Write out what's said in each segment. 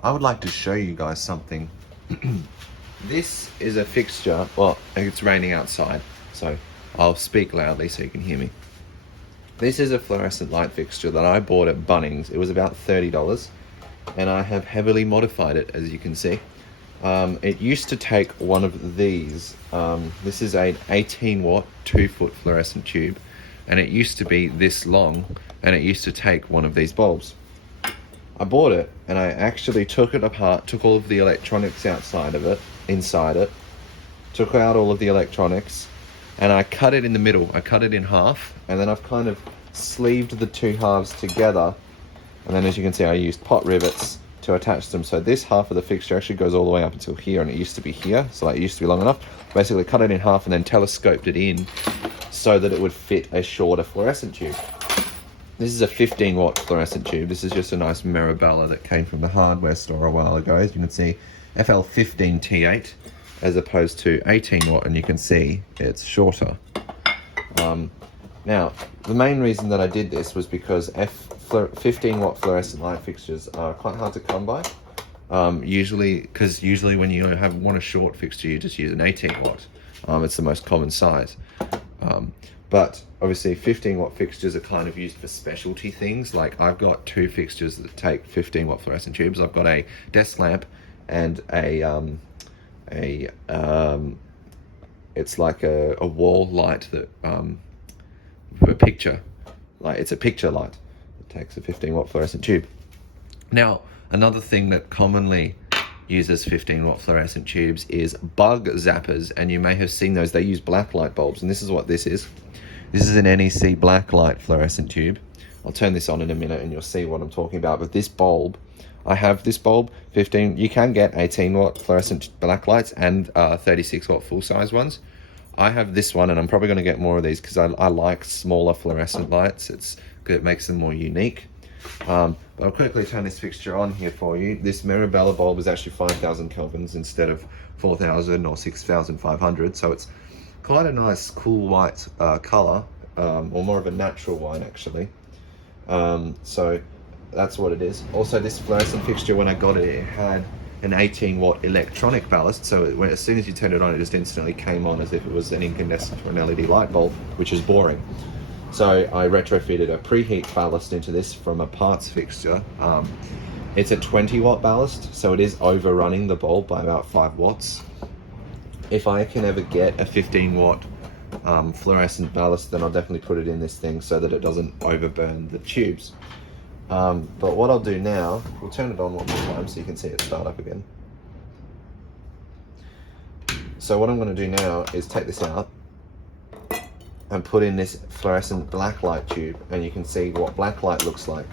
I would like to show you guys something. This is a fixture. Well, it's raining outside, so I'll speak loudly so you can hear me. This is a fluorescent light fixture that I bought at Bunnings. It was about $30, and I have heavily modified it, as you can see. It used to take one of these. This is an 18 watt, 2-foot fluorescent tube, and it used to be this long, and it used to take one of these bulbs. I bought it, and I actually took it apart, took all of the electronics inside it, took out all of the electronics, and I cut it in the middle. I cut it in half, and then I've kind of sleeved the two halves together, and then as you can see, I used pot rivets to attach them. So this half of the fixture actually goes all the way up until here, and it used to be here, so like it used to be long enough. Basically cut it in half and then telescoped it in so that it would fit a shorter fluorescent tube. This is a 15 watt fluorescent tube. This is just a nice Mirabella that came from the hardware store a while ago. As you can see, FL15T8 as opposed to 18 watt, and you can see it's shorter. Now, the main reason that I did this was because 15 watt fluorescent light fixtures are quite hard to come by. Usually when you want a short fixture, you just use an 18 watt. It's the most common size. But obviously 15 watt fixtures are kind of used for specialty things. Like I've got two fixtures that take 15 watt fluorescent tubes. I've got a desk lamp and it's like a wall light that for a picture, like it's a picture light. It takes a 15 watt fluorescent tube. Now, another thing that commonly uses 15 watt fluorescent tubes is bug zappers, and you may have seen those. They use black light bulbs, and this is what this is. This is an NEC black light fluorescent tube. I'll turn this on in a minute and you'll see what I'm talking about. But this bulb, I have this bulb, 15, you can get 18 watt fluorescent black lights and 36 watt full size ones. I have this one, and I'm probably going to get more of these because I like smaller fluorescent lights. It makes them more unique. But I'll quickly turn this fixture on here for you. This Mirabella bulb is actually 5,000 kelvins instead of 4,000 or 6,500, so it's quite a nice cool white color, or more of a natural white actually. So that's what it is. Also, this fluorescent fixture, when I got it, it had an 18 watt electronic ballast, so as soon as you turned it on, it just instantly came on as if it was an incandescent or an LED light bulb, which is boring. So I retrofitted a preheat ballast into this from a parts fixture. It's a 20 watt ballast, so it is overrunning the bulb by about 5 watts. If I can ever get a 15 watt fluorescent ballast, then I'll definitely put it in this thing so that it doesn't overburn the tubes. But what I'll do now, we'll turn it on one more time so you can see it start up again. So what I'm going to do now is take this out and put in this fluorescent black light tube, and you can see what black light looks like.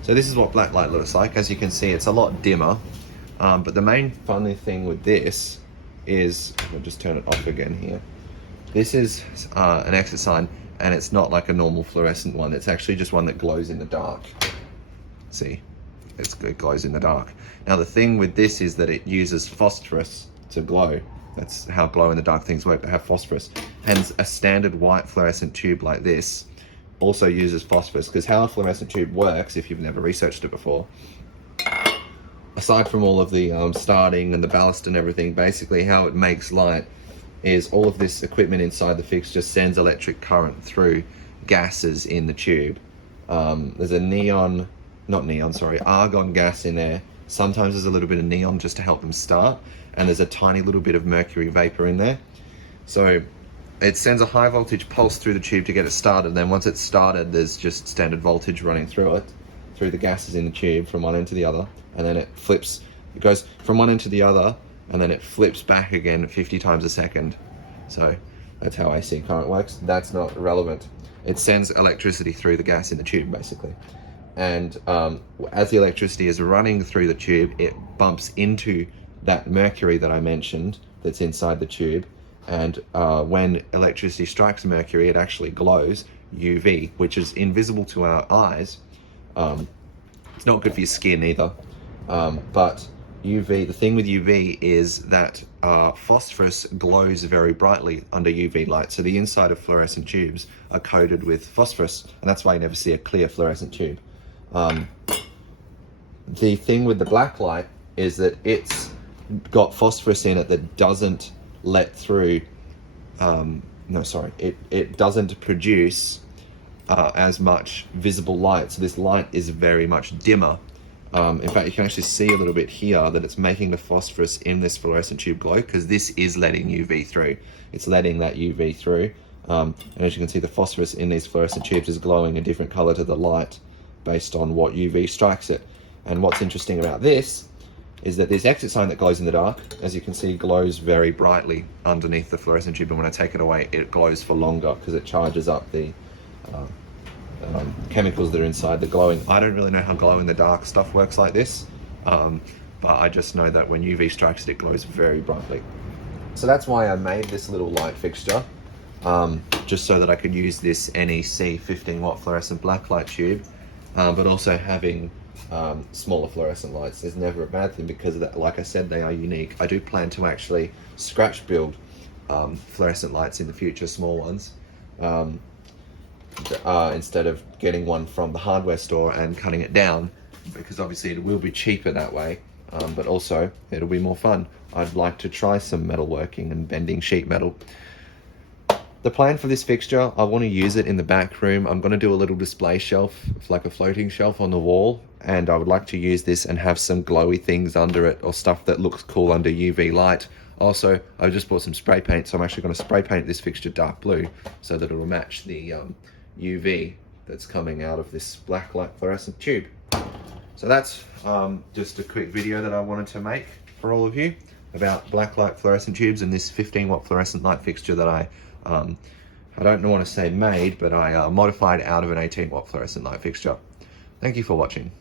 So this is what black light looks like. As you can see, it's a lot dimmer, but the main funny thing with this is, I'll just turn it off again here. This is an exit sign, and it's not like a normal fluorescent one. It's actually just one that glows in the dark. See, it glows in the dark. Now the thing with this is that it uses phosphorus to glow. That's how glow-in-the-dark things work. They have phosphorus. Hence, a standard white fluorescent tube like this also uses phosphorus, because how a fluorescent tube works, if you've never researched it before, aside from all of the starting and the ballast and everything, basically how it makes light is all of this equipment inside the fixture sends electric current through gases in the tube. There's a argon gas in there. Sometimes there's a little bit of neon just to help them start, and there's a tiny little bit of mercury vapor in there. So it sends a high voltage pulse through the tube to get it started. Then once it's started, there's just standard voltage running through it, through the gases in the tube from one end to the other, and then it flips. It goes from one end to the other, and then it flips back again 50 times a second. So that's how AC current works. That's not relevant. It sends electricity through the gas in the tube, basically. And as the electricity is running through the tube, it bumps into that mercury that I mentioned that's inside the tube. And when electricity strikes mercury, it actually glows UV, which is invisible to our eyes. It's not good for your skin either. But UV, the thing with UV is that phosphorus glows very brightly under UV light. So the inside of fluorescent tubes are coated with phosphorus, and that's why you never see a clear fluorescent tube. the thing with the black light is that it's got phosphorus in it that doesn't let through, it doesn't produce as much visible light. So this light is very much dimmer. In fact, you can actually see a little bit here that it's making the phosphorus in this fluorescent tube glow, because this is letting UV through. It's letting that UV through. And as you can see, the phosphorus in these fluorescent tubes is glowing a different color to the light based on what UV strikes it. And what's interesting about this is that this exit sign that glows in the dark, as you can see, glows very brightly underneath the fluorescent tube, and when I take it away, it glows for longer because it charges up the chemicals that are inside the glowing. I don't really know how glow in the dark stuff works like this, but I just know that when UV strikes it, it glows very brightly. So that's why I made this little light fixture, just so that I could use this NEC 15 watt fluorescent blacklight tube, but also having smaller fluorescent lights is never a bad thing, because of that, like I said, they are unique. I do plan to actually scratch build fluorescent lights in the future, small ones, instead of getting one from the hardware store and cutting it down, because obviously it will be cheaper that way, but also it'll be more fun. I'd like to try some metalworking and bending sheet metal. The plan for this fixture, I want to use it in the back room. I'm going to do a little display shelf, like a floating shelf on the wall, and I would like to use this and have some glowy things under it, or stuff that looks cool under UV light. Also, I just bought some spray paint, so I'm actually going to spray paint this fixture dark blue so that it will match the UV that's coming out of this black light fluorescent tube. So that's just a quick video that I wanted to make for all of you about black light fluorescent tubes and this 15 watt fluorescent light fixture that I don't want to say made, but I modified out of an 18 watt fluorescent light fixture. Thank you for watching.